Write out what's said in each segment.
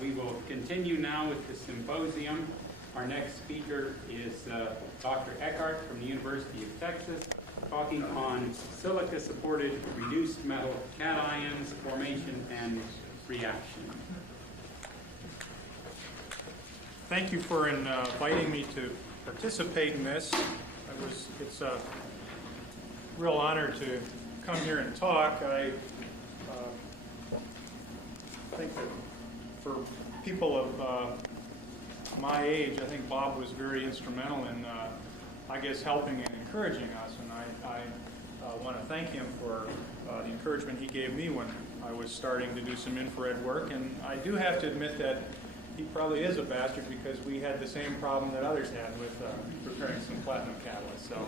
We will continue now with the symposium. Our next speaker is Dr. Ekerdt from the University of Texas, talking on silica-supported reduced metal cations, formation, and reaction. Thank you for inviting me to participate in this. It's a real honor to come here and talk. I think that for people of my age, I think Bob was very instrumental in, I guess, helping and encouraging us. And I want to thank him for the encouragement he gave me when I was starting to do some infrared work. And I do have to admit that he probably is a bastard because we had the same problem that others had with preparing some platinum catalyst. So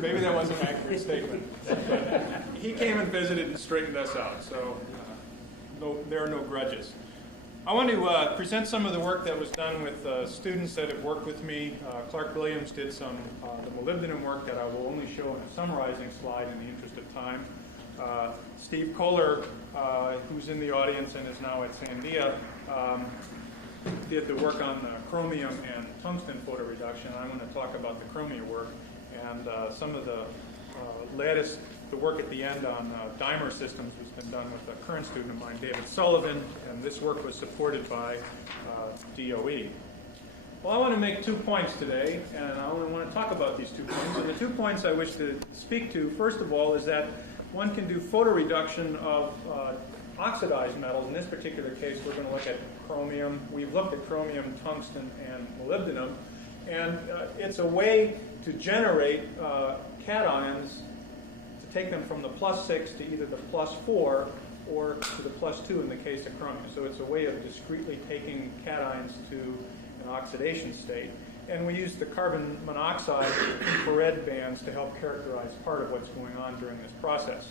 maybe that wasn't an accurate statement. But he came and visited and straightened us out. So there are no grudges. I want to present some of the work that was done with students that have worked with me. Clark Williams did some the molybdenum work that I will only show in a summarizing slide in the interest of time. Steve Kohler, who's in the audience and is now at Sandia, did the work on chromium and tungsten photoreduction. I'm going to talk about the chromium work and some of the latest, the work at the end on dimer systems has been done with a current student of mine, David Sullivan, and this work was supported by DOE. Well, I want to make 2 points today, and I only want to talk about these 2 points. And the 2 points I wish to speak to, first of all, is that one can do photoreduction of oxidized metals. In this particular case, we're going to look at chromium. We've looked at chromium, tungsten, and molybdenum. And it's a way to generate cations, to take them from the +6 to either the +4 or to the +2 in the case of chromium. So it's a way of discretely taking cations to an oxidation state. And we use the carbon monoxide infrared bands to help characterize part of what's going on during this process.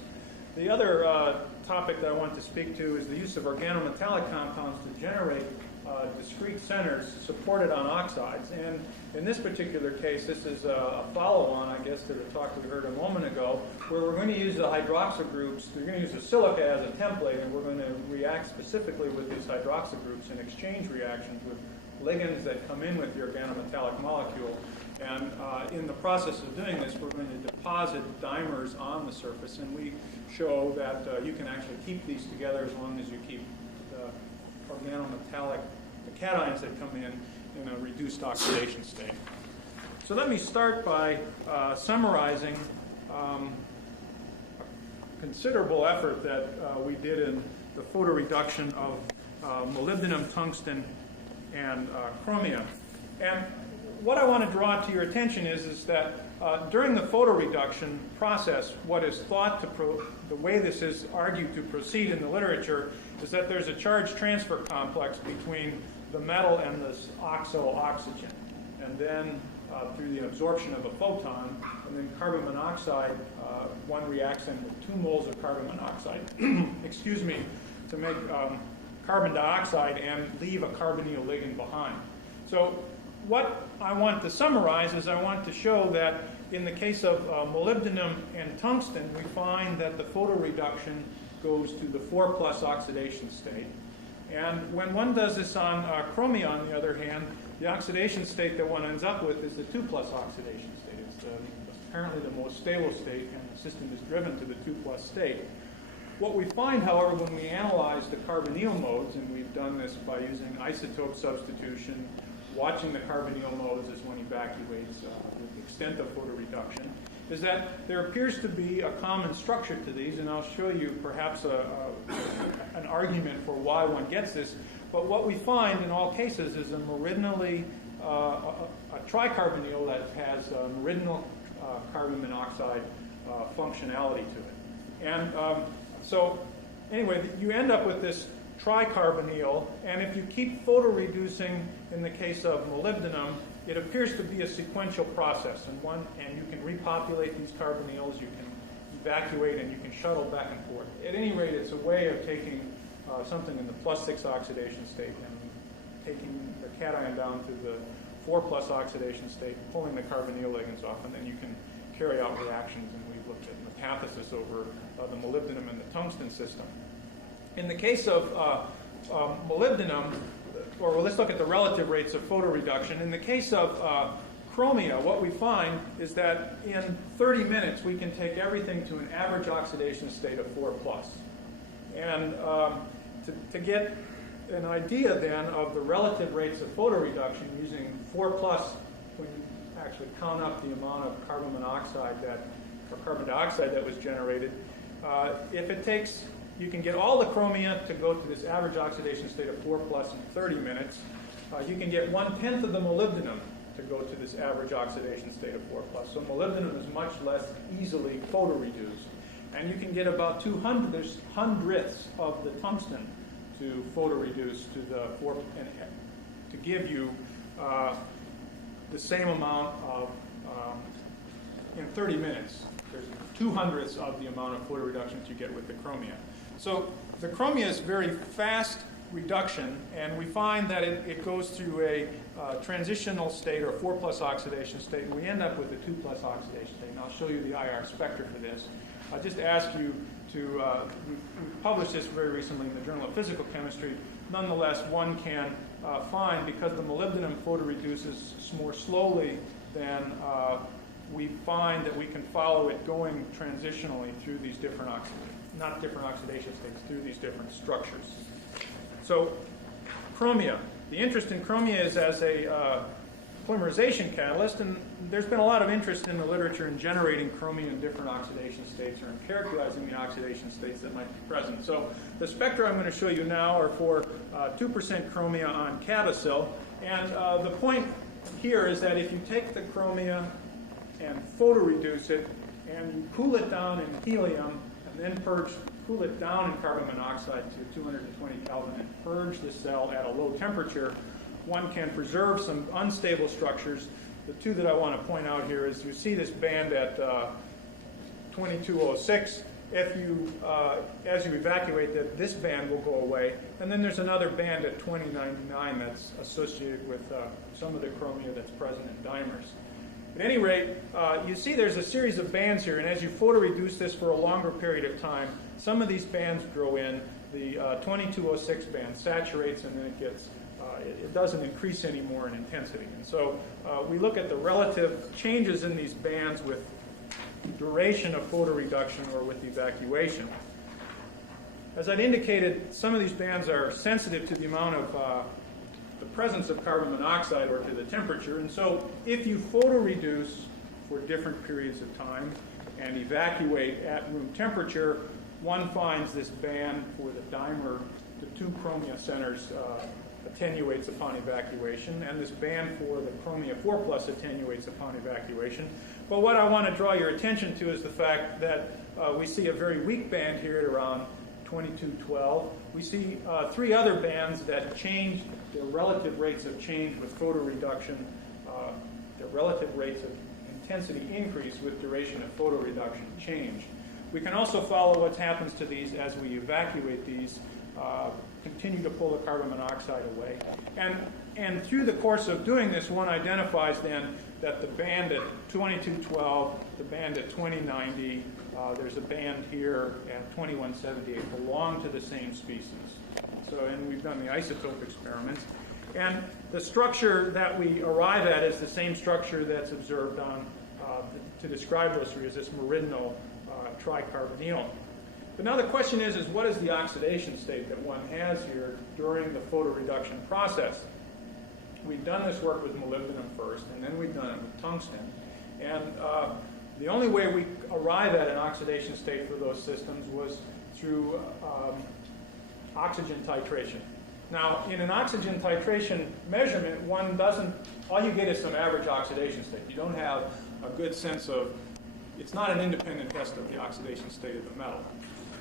The other topic that I want to speak to is the use of organometallic compounds to generate discrete centers supported on oxides. And in this particular case, this is a follow-on, I guess, to the talk we heard a moment ago, where we're going to use the hydroxyl groups. We're going to use the silica as a template, and we're going to react specifically with these hydroxyl groups and exchange reactions with ligands that come in with the organometallic molecule. And in the process of doing this, we're going to deposit dimers on the surface, and we show that you can actually keep these together as long as you keep the organometallic, the cations that come in a reduced oxidation state. So let me start by summarizing a considerable effort that we did in the photoreduction of molybdenum, tungsten, and chromium. And what I want to draw to your attention is that during the photoreduction process, what is thought to, the way this is argued to proceed in the literature, is that there's a charge transfer complex between the metal and this oxo-oxygen. And then through the absorption of a photon, and then carbon monoxide, one reacts in with 2 moles of carbon monoxide, excuse me, to make carbon dioxide and leave a carbonyl ligand behind. So what I want to summarize is I want to show that in the case of molybdenum and tungsten, we find that the photoreduction goes to the 4+ oxidation state. And when one does this on chromium, on the other hand, the oxidation state that one ends up with is the 2+ oxidation state. It's apparently the most stable state, and the system is driven to the 2+ state. What we find, however, when we analyze the carbonyl modes, and we've done this by using isotope substitution, watching the carbonyl modes as one evacuates the extent of photoreduction, is that there appears to be a common structure to these, and I'll show you perhaps an argument for why one gets this. But what we find in all cases is a meridionally, a tricarbonyl that has meridional carbon monoxide functionality to it. And so anyway, you end up with this tricarbonyl, and if you keep photoreducing in the case of molybdenum, it appears to be a sequential process, and you can repopulate these carbonyls, you can evacuate, and you can shuttle back and forth. At any rate, it's a way of taking something in the +6 oxidation state and taking the cation down to the 4+ oxidation state, pulling the carbonyl ligands off, and then you can carry out reactions. And we've looked at metathesis over the molybdenum and the tungsten system. In the case of molybdenum, or let's look at the relative rates of photoreduction. In the case of chromia, what we find is that in 30 minutes we can take everything to an average oxidation state of 4+. And to get an idea then of the relative rates of photoreduction using 4+, when you actually count up the amount of carbon monoxide or carbon dioxide that was generated, if it takes, you can get all the chromia to go to this average oxidation state of 4+ in 30 minutes. You can get 1/10 of the molybdenum to go to this average oxidation state of 4+. So molybdenum is much less easily photoreduced. And you can get about 2/100ths of the tungsten to photoreduce to the 4, and to give you the same amount of, in 30 minutes, there's 2/100ths of the amount of photoreduction that you get with the chromia. So the chromia is very fast reduction, and we find that it goes through a transitional state, or a 4+ oxidation state, and we end up with a 2+ oxidation state. And I'll show you the IR spectra for this. I'll just ask you to, we published this very recently in the Journal of Physical Chemistry. Nonetheless, one can find, because the molybdenum photoreduces more slowly than we find that we can follow it going transitionally through these different oxidation states, through these different structures. So chromia. The interest in chromia is as a polymerization catalyst, and there's been a lot of interest in the literature in generating chromium in different oxidation states, or in characterizing the oxidation states that might be present. So the spectra I'm going to show you now are for 2% chromia on Cavasil, and the point here is that if you take the chromia and photoreduce it, and you cool it down in helium, and then cool it down in carbon monoxide to 220 Kelvin, and purge the cell at a low temperature, one can preserve some unstable structures. The two that I want to point out here is you see this band at 2206. If you, as you evacuate that, this band will go away. And then there's another band at 2099 that's associated with some of the chromia that's present in dimers. At any rate, you see there's a series of bands here, and as you photoreduce this for a longer period of time, some of these bands grow in. The 2206 band saturates, and then it gets it doesn't increase anymore in intensity. And so we look at the relative changes in these bands with duration of photoreduction or with evacuation. As I'd indicated, some of these bands are sensitive to the amount of the presence of carbon monoxide or to the temperature. And so if you photoreduce for different periods of time and evacuate at room temperature, one finds this band for the dimer, the two chromia centers attenuates upon evacuation, and this band for the chromia 4+ attenuates upon evacuation. But what I want to draw your attention to is the fact that we see a very weak band here at around 2212. We see three other bands that change their relative rates of change with photoreduction, their relative rates of intensity increase with duration of photoreduction change. We can also follow what happens to these as we evacuate these, continue to pull the carbon monoxide away. And through the course of doing this, one identifies then that the band at 2212, the band at 2090, there's a band here at 2178 belong to the same species. So, and we've done the isotope experiments. And the structure that we arrive at is the same structure that's observed on, to describe those three, is this meridinal tricarbonyl. But now the question is what is the oxidation state that one has here during the photoreduction process? We've done this work with molybdenum first, and then we've done it with tungsten. And the only way we arrive at an oxidation state for those systems was through oxygen titration. Now, in an oxygen titration measurement, one doesn't, all you get is some average oxidation state. You don't have a good sense of, it's not an independent test of the oxidation state of the metal.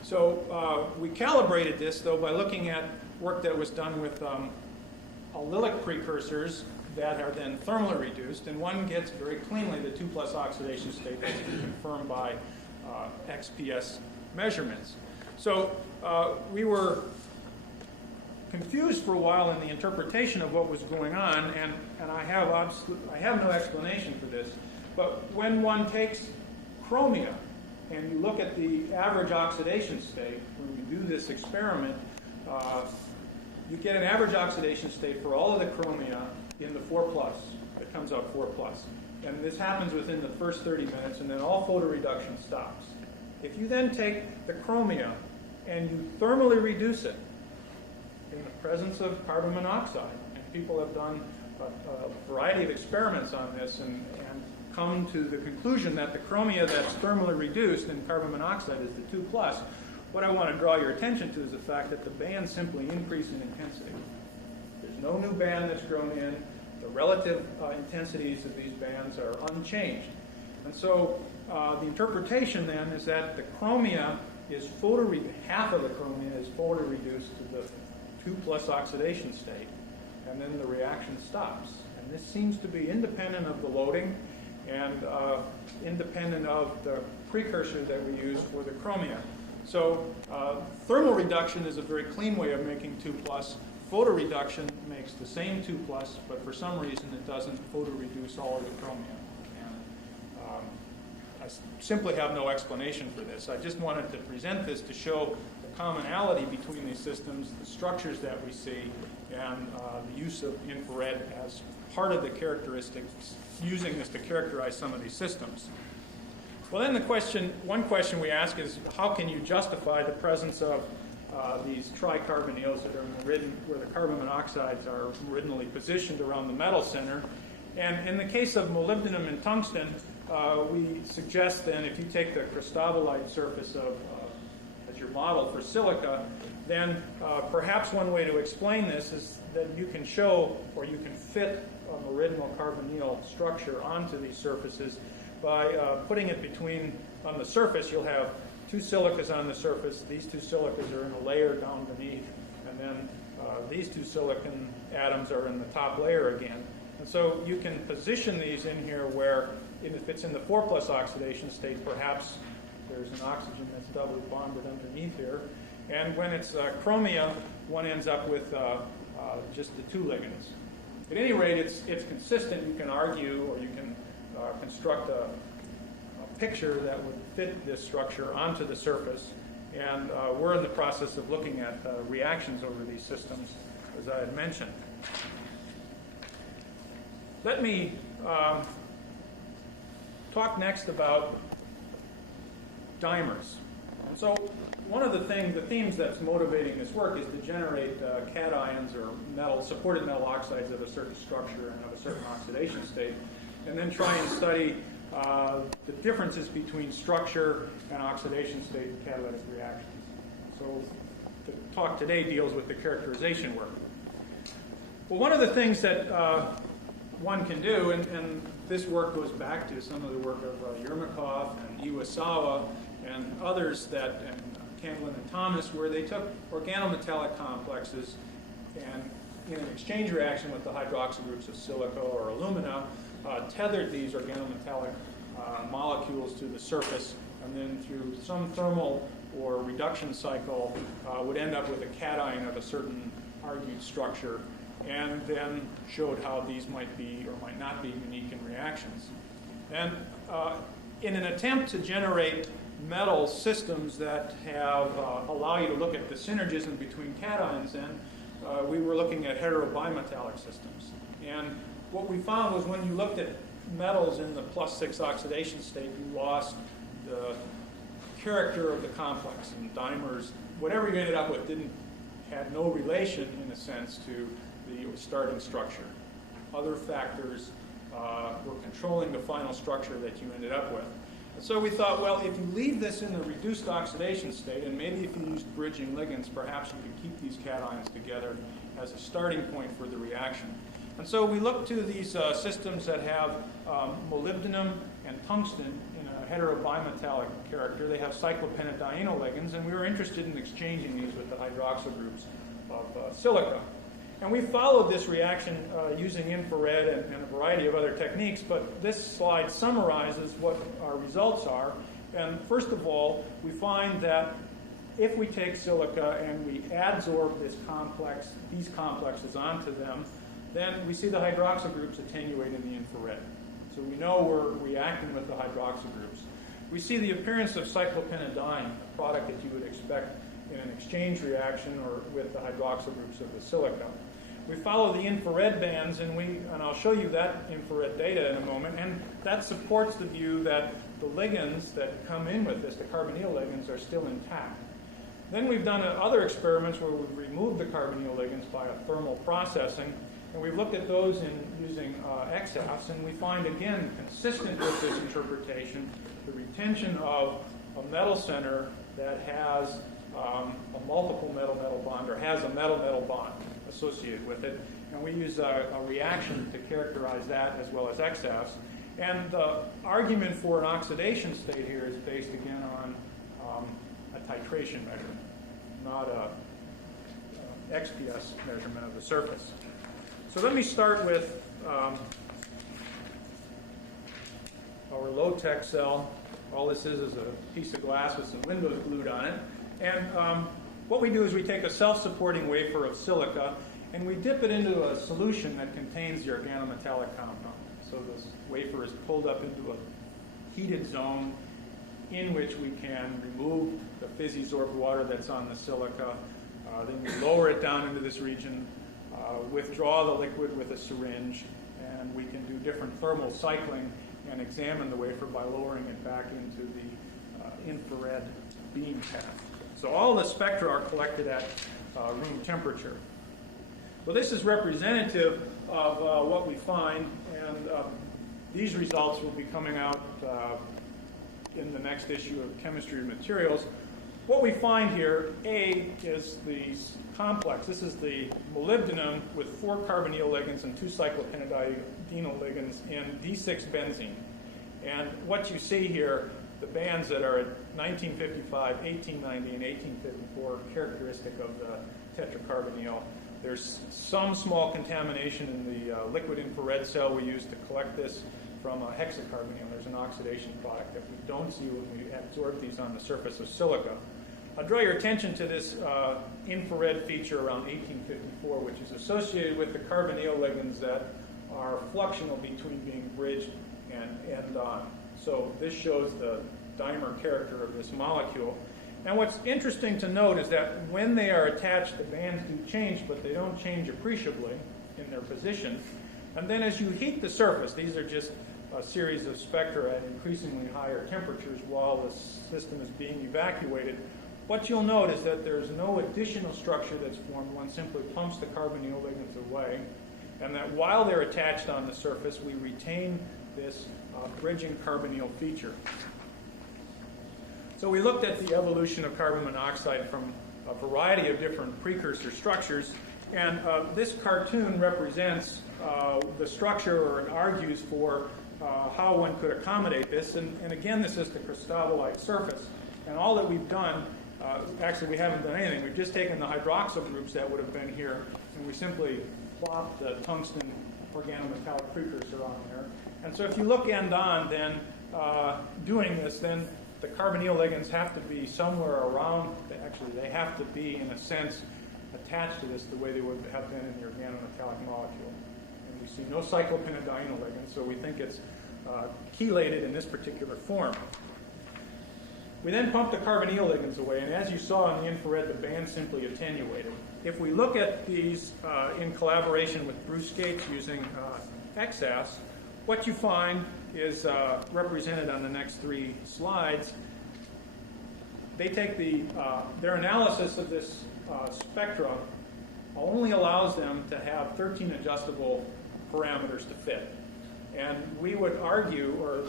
So we calibrated this, though, by looking at work that was done with allylic precursors that are then thermally reduced, and one gets very cleanly the 2+ oxidation state that's confirmed by XPS measurements. So we were confused for a while in the interpretation of what was going on, and I have no explanation for this. But when one takes chromia and you look at the average oxidation state, when you do this experiment, you get an average oxidation state for all of the chromia in the 4+. It comes out 4+. And this happens within the first 30 minutes, and then all photoreduction stops. If you then take the chromia and you thermally reduce it in the presence of carbon monoxide, and people have done a variety of experiments on this and come to the conclusion that the chromia that's thermally reduced in carbon monoxide is the 2+. What I want to draw your attention to is the fact that the bands simply increase in intensity. There's no new band that's grown in. The relative intensities of these bands are unchanged. And so the interpretation then is that the chromia is half of the chromia is photoreduced to the 2+ oxidation state, and then the reaction stops. And this seems to be independent of the loading and independent of the precursor that we use for the chromia. So thermal reduction is a very clean way of making 2+. Photoreduction makes the same 2+, but for some reason it doesn't photoreduce all of the chromia. And I simply have no explanation for this. I just wanted to present this to show the commonality between these systems, the structures that we see, and the use of infrared as part of the characteristics, using this to characterize some of these systems. Well, then one question we ask is, how can you justify the presence of these tricarbonyls that are where the carbon monoxides are meridionally positioned around the metal center? And in the case of molybdenum and tungsten, we suggest then if you take the cristobalite surface as your model for silica, then perhaps one way to explain this is that you can show, or you can fit a meridional carbonyl structure onto these surfaces by putting it on the surface. You'll have two silicas on the surface. These two silicas are in a layer down beneath, and then these two silicon atoms are in the top layer again. And so you can position these in here where, if it's in the 4+ oxidation state, perhaps there's an oxygen that's doubly bonded underneath here. And when it's chromia, one ends up with just the 2 ligands. At any rate, it's consistent. You can argue, or you can construct a picture that would fit this structure onto the surface. And we're in the process of looking at reactions over these systems, as I had mentioned. Let me talk next about dimers. And so one of the themes that's motivating this work is to generate cations or supported metal oxides of a certain structure and of a certain oxidation state, and then try and study the differences between structure and oxidation state in catalytic reactions. So the talk today deals with the characterization work. Well, one of the things that one can do, and this work goes back to some of the work of Yermakov and Iwasawa and others, and Candlin and Thomas, where they took organometallic complexes and in an exchange reaction with the hydroxyl groups of silica or alumina, tethered these organometallic molecules to the surface, and then through some thermal or reduction cycle would end up with a cation of a certain argued structure, and then showed how these might be or might not be unique in reactions. And in an attempt to generate metal systems that allow you to look at the synergism between cations, then we were looking at heterobimetallic systems. And what we found was when you looked at metals in the +6 oxidation state, you lost the character of the complex, and dimers, whatever you ended up with, had no relation, in a sense, to the starting structure. Other factors were controlling the final structure that you ended up with. And so we thought, well, if you leave this in the reduced oxidation state, and maybe if you used bridging ligands, perhaps you could keep these cations together as a starting point for the reaction. And so we looked to these systems that have molybdenum and tungsten in a heterobimetallic character. They have cyclopentadienyl ligands, and we were interested in exchanging these with the hydroxyl groups of silica. And we followed this reaction using infrared and a variety of other techniques, but this slide summarizes what our results are. And first of all, we find that if we take silica and we adsorb these complexes onto them, then we see the hydroxyl groups attenuate in the infrared. So we know we're reacting with the hydroxyl groups. we see the appearance of cyclopentadiene, a product that you would expect in an exchange reaction or with the hydroxyl groups of the silica. We follow the infrared bands, and I'll show you that infrared data in a moment, and that supports the view that the ligands that come in with this, the carbonyl ligands, are still intact. Then we've done other experiments where we've removed the carbonyl ligands by a thermal processing, and we've looked at those using XAFs, and we find, again, consistent with this interpretation, the retention of a metal center that has a multiple metal-metal bond, or has a metal-metal bond associated with it. And we use a reaction to characterize that as well as XAFs. And the argument for an oxidation state here is based, again, on a titration measurement, not a XPS measurement of the surface. So let me start with our low-tech cell. All this is a piece of glass with some windows glued on it. And what we do is we take a self-supporting wafer of silica and we dip it into a solution that contains the organometallic compound. So this wafer is pulled up into a heated zone in which we can remove the fizzy-sorbed water that's on the silica. Then we lower it down into this region, withdraw the liquid with a syringe, and we can do different thermal cycling and examine the wafer by lowering it back into the infrared beam path. So all the spectra are collected at room temperature. Well, this is representative of what we find, and these results will be coming out in the next issue of Chemistry of Materials. What we find here, A, is the complex. This is the molybdenum with 4 carbonyl ligands and 2 cyclopentadienyl ligands in D6-benzene. And what you see here, the bands that are at 1955, 1890, and 1854, characteristic of the tetracarbonyl. There's some small contamination in the liquid infrared cell we use to collect this from a hexacarbonyl. There's an oxidation product that we don't see when we absorb these on the surface of silica. I'll draw your attention to this infrared feature around 1854, which is associated with the carbonyl ligands that are fluxional between being bridged and end-on. So this shows the dimer character of this molecule. And what's interesting to note is that when they are attached, the bands do change, but they don't change appreciably in their position. And then as you heat the surface, these are just a series of spectra at increasingly higher temperatures while the system is being evacuated, what you'll note is that there's no additional structure that's formed. One simply pumps the carbonyl ligands away, and that while they're attached on the surface, we retain this bridging carbonyl feature. So we looked at the evolution of carbon monoxide from a variety of different precursor structures, and this cartoon represents the structure, or it argues for how one could accommodate this. And again, this is the cristobalite surface. And all that we've done, actually we haven't done anything. We've just taken the hydroxyl groups that would have been here, and we simply plopped the tungsten organometallic precursor on there. And so if you look end on, then doing this, then the carbonyl ligands have to be somewhere around, actually they have to be, in a sense, attached to this the way they would have been in the organometallic molecule. And we see no cyclopentadienyl ligands, so we think it's chelated in this particular form. We then pump the carbonyl ligands away, and as you saw in the infrared, the band simply attenuated. If we look at these in collaboration with Bruce Gates using XAFs, what you find is represented on the next 3 slides. They take their analysis of this spectra only allows them to have 13 adjustable parameters to fit. And we would argue, or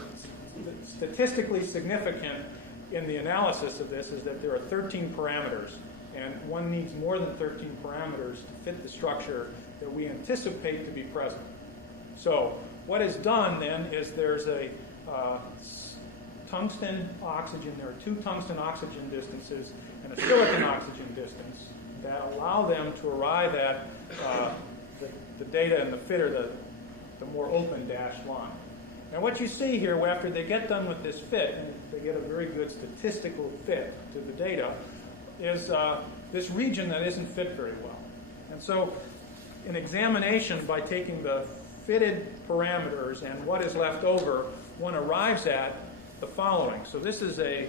statistically significant in the analysis of this, is that there are 13 parameters, and one needs more than 13 parameters to fit the structure that we anticipate to be present. So what is done then is there's a tungsten oxygen, there are 2 tungsten oxygen distances and a silicon oxygen distance that allow them to arrive at the data in the fitter, the more open dashed line. Now what you see here, after they get done with this fit, and they get a very good statistical fit to the data, is this region that isn't fit very well. And so an examination by taking the fitted parameters and what is left over, one arrives at the following. So this is a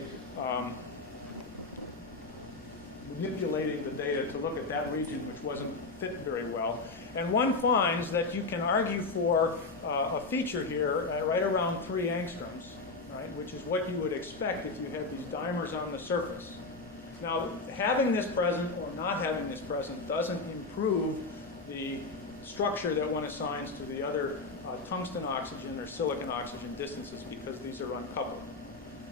manipulating the data to look at that region which wasn't fit very well. And one finds that you can argue for a feature here at right around 3 angstroms, right, which is what you would expect if you had these dimers on the surface. Now, having this present or not having this present doesn't improve the structure that one assigns to the other tungsten oxygen or silicon oxygen distances, because these are uncoupled.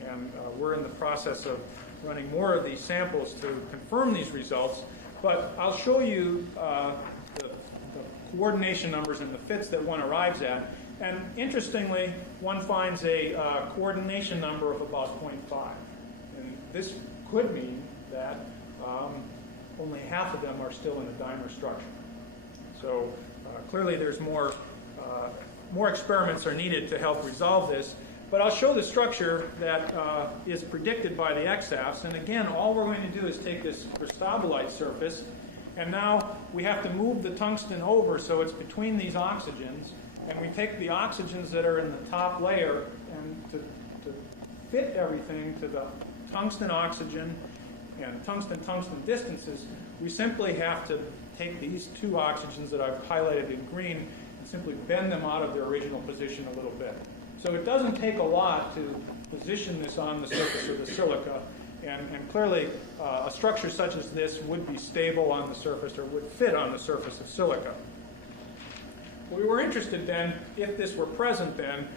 And we're in the process of running more of these samples to confirm these results, but I'll show you the coordination numbers and the fits that one arrives at. And interestingly, one finds a coordination number of about 0.5. And this could mean that only half of them are still in a dimer structure. So clearly there's more experiments are needed to help resolve this. But I'll show the structure that is predicted by the X-AFs. And again, all we're going to do is take this cristobalite surface, and now we have to move the tungsten over so it's between these oxygens. And we take the oxygens that are in the top layer, and to fit everything to the tungsten-oxygen and tungsten-tungsten distances, we simply have to take these 2 oxygens that I've highlighted in green and simply bend them out of their original position a little bit. So it doesn't take a lot to position this on the surface of the silica, and clearly a structure such as this would be stable on the surface or would fit on the surface of silica. We were interested then, if this were present then,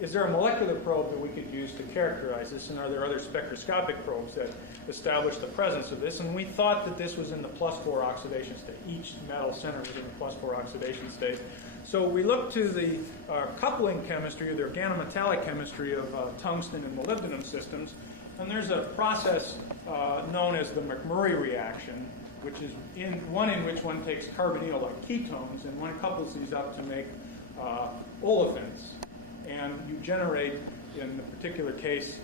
is there a molecular probe that we could use to characterize this, and are there other spectroscopic probes that establish the presence of this? And we thought that this was in the +4 oxidation state. Each metal center was in the +4 oxidation state. So we looked to the coupling chemistry, or the organometallic chemistry of tungsten and molybdenum systems, and there's a process known as the Mcmurray reaction, which is one in which one takes carbonyl-like ketones and one couples these up to make olefins. And you generate, in the particular case,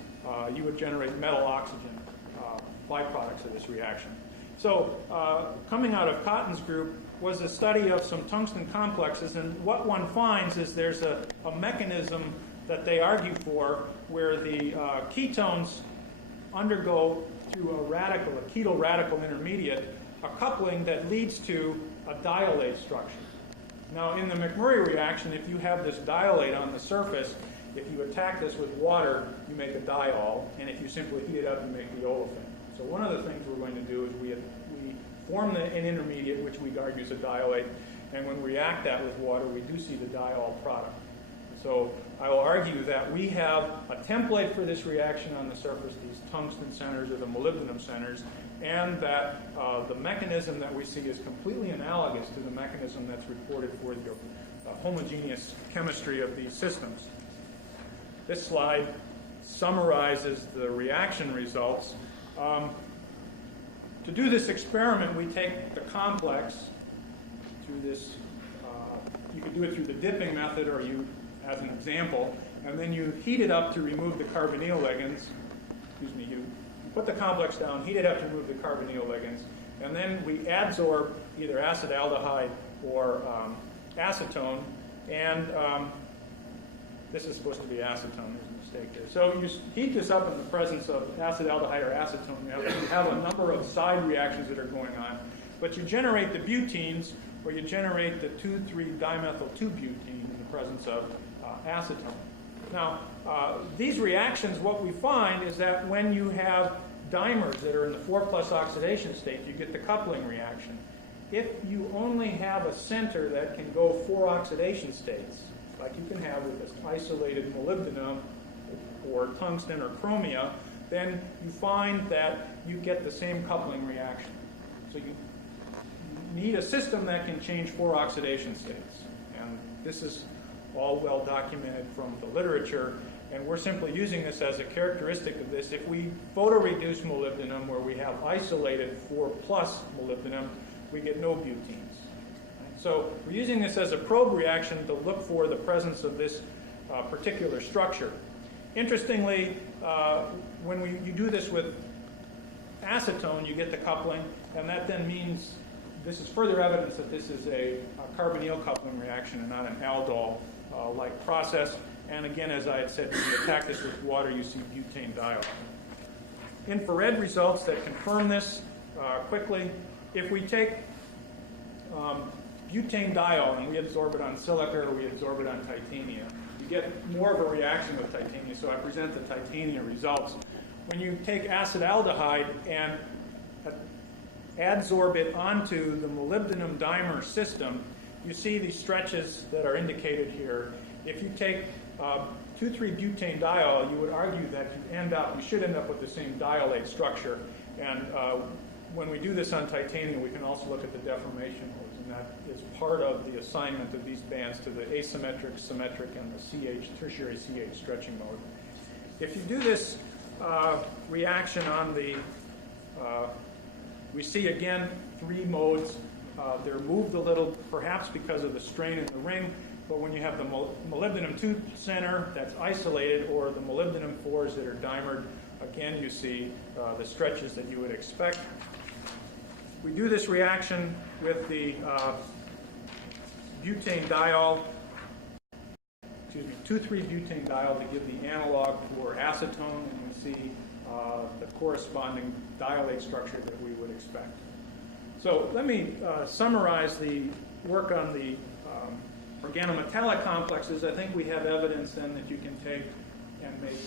you would generate metal oxygen byproducts of this reaction. So coming out of Cotton's group was a study of some tungsten complexes, and what one finds is there's a mechanism that they argue for where the ketones undergo through a ketyl radical intermediate, a coupling that leads to a diolate structure. Now, in the Mcmurray reaction, if you have this diolate on the surface, if you attack this with water, you make a diol, and if you simply heat it up, you make the olefin. So one of the things we're going to do is we form an intermediate, which we argue is a diolate, and when we react that with water, we do see the diol product. So I will argue that we have a template for this reaction on the surface, these tungsten centers or the molybdenum centers, and that the mechanism that we see is completely analogous to the mechanism that's reported for the homogeneous chemistry of these systems. This slide summarizes the reaction results. To do this experiment, we take the complex through this, you could do it through the dipping method, or you, as an example, and then you heat it up to remove the carbonyl ligands. You put the complex down, heat it up to remove the carbonyl ligands, and then we adsorb either acetaldehyde or acetone, and this is supposed to be acetone. There's a mistake there. So you heat this up in the presence of acetaldehyde or acetone. You have a number of side reactions that are going on, but you generate the butenes, or you generate the 2,3-dimethyl-2-butene in the presence of acetone. Now, these reactions, what we find is that when you have dimers that are in the 4+ oxidation state, you get the coupling reaction. If you only have a center that can go 4 oxidation states, like you can have with this isolated molybdenum or tungsten or chromia, then you find that you get the same coupling reaction. So you need a system that can change 4 oxidation states. And this is all well documented from the literature, and we're simply using this as a characteristic of this. If we photoreduce molybdenum where we have isolated 4+ molybdenum, we get no butenes. So we're using this as a probe reaction to look for the presence of this particular structure. Interestingly, when you do this with acetone, you get the coupling, and that then means this is further evidence that this is a carbonyl coupling reaction and not an aldol-like process. And again, as I had said, when you attack this with water, you see butane diol. Infrared results that confirm this quickly. If we take butane diol and we absorb it on silica or we absorb it on titania, you get more of a reaction with titania. So I present the titania results. When you take acetaldehyde and adsorb it onto the molybdenum dimer system, you see these stretches that are indicated here. If you take 2,3-butane diol, you would argue that you should end up with the same diolate structure. And when we do this on titanium, we can also look at the deformation modes, and that is part of the assignment of these bands to the asymmetric, symmetric, and the tertiary CH stretching mode. If you do this reaction on the, we see again 3 modes. They're moved a little, perhaps because of the strain in the ring, but when you have the molybdenum 2 center that's isolated, or the molybdenum 4s that are dimered, again you see the stretches that you would expect. We do this reaction with the butane diol, 2,3-butane diol to give the analog for acetone, and we see the corresponding diolate structure that we would expect. So let me summarize the work on the organometallic complexes. I think we have evidence then that you can take and make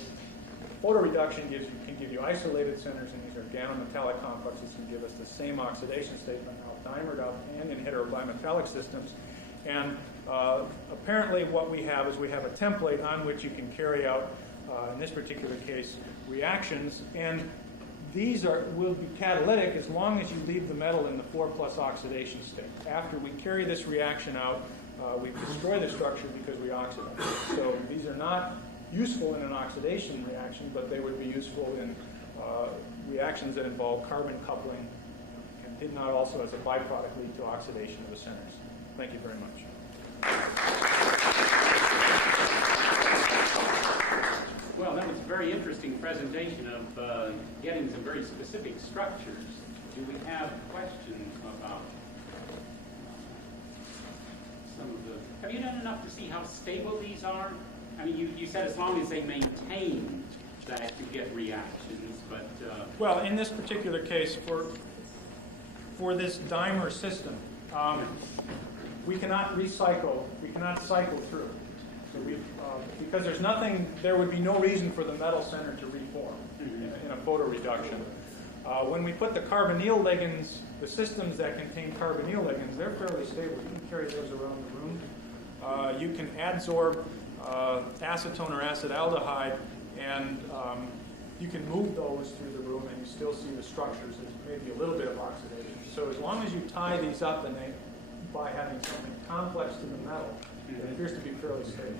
photoreduction can give you isolated centers, and these organometallic complexes can give us the same oxidation statement now dimered up and in heterobimetallic systems. And apparently what we have is we have a template on which you can carry out, in this particular case, reactions. And these will be catalytic as long as you leave the metal in the 4+ oxidation state. After we carry this reaction out, we destroy the structure because we oxidize it. So these are not useful in an oxidation reaction, but they would be useful in reactions that involve carbon coupling, and did not also as a byproduct lead to oxidation of the centers. Thank you very much. Well, that was a very interesting presentation of getting some very specific structures. Do we have questions about some of the... Have you done enough to see how stable these are? I mean, you said as long as they maintain that you get reactions, but... Well, in this particular case, for this dimer system, we cannot recycle, we cannot cycle through. So because there's nothing, there would be no reason for the metal center to reform in a photoreduction. When we put the carbonyl ligands, the systems that contain carbonyl ligands, they're fairly stable. You can carry those around the room. You can adsorb acetone or acetaldehyde, and you can move those through the room, and you still see the structures. There's maybe a little bit of oxidation. So as long as you tie these up and by having something complex to the metal, it appears to be fairly stable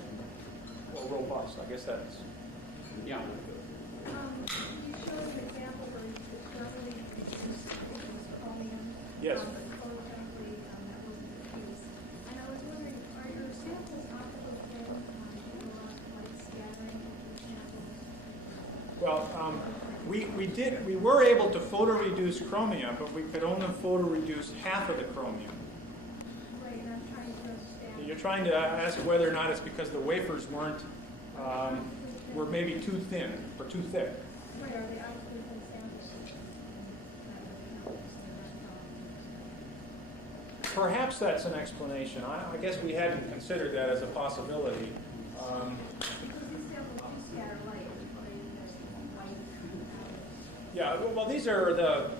or robust. I guess that's. Yeah. You showed an example where you could thermally reduce chromium. Yes. Photochemically, that wasn't the case. And I was wondering, are your samples optical thin or light scattering of your samples? Well, we were able to photoreduce chromium, but we could only photoreduce half of the chromium. Right, and I'm trying to understand. You're trying to ask whether or not it's because the wafers were maybe too thin or too thick. Right, are they optically thin samples? Perhaps that's an explanation. I guess we hadn't considered that as a possibility. Because these samples do scatter light, there's light. Yeah, well, these are the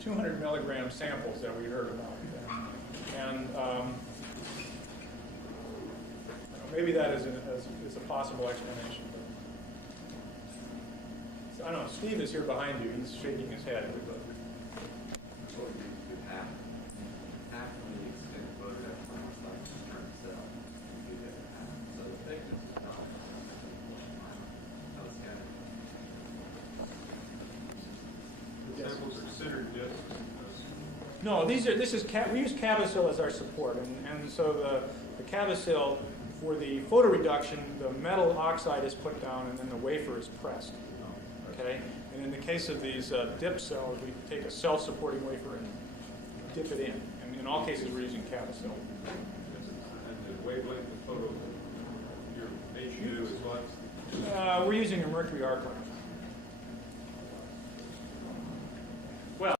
200 milligram samples that we heard about. And maybe that is a possible explanation. But I don't know. Steve is here behind you. He's shaking his head. No, we use Cavasil as our support, and so the Cavasil, for the photoreduction, the metal oxide is put down and then the wafer is pressed. Okay, and in the case of these dip cells, we take a self-supporting wafer and dip it in. And in all cases, we're using Cavasil. And the wavelength of photo HU is what? We're using a mercury arc lamp.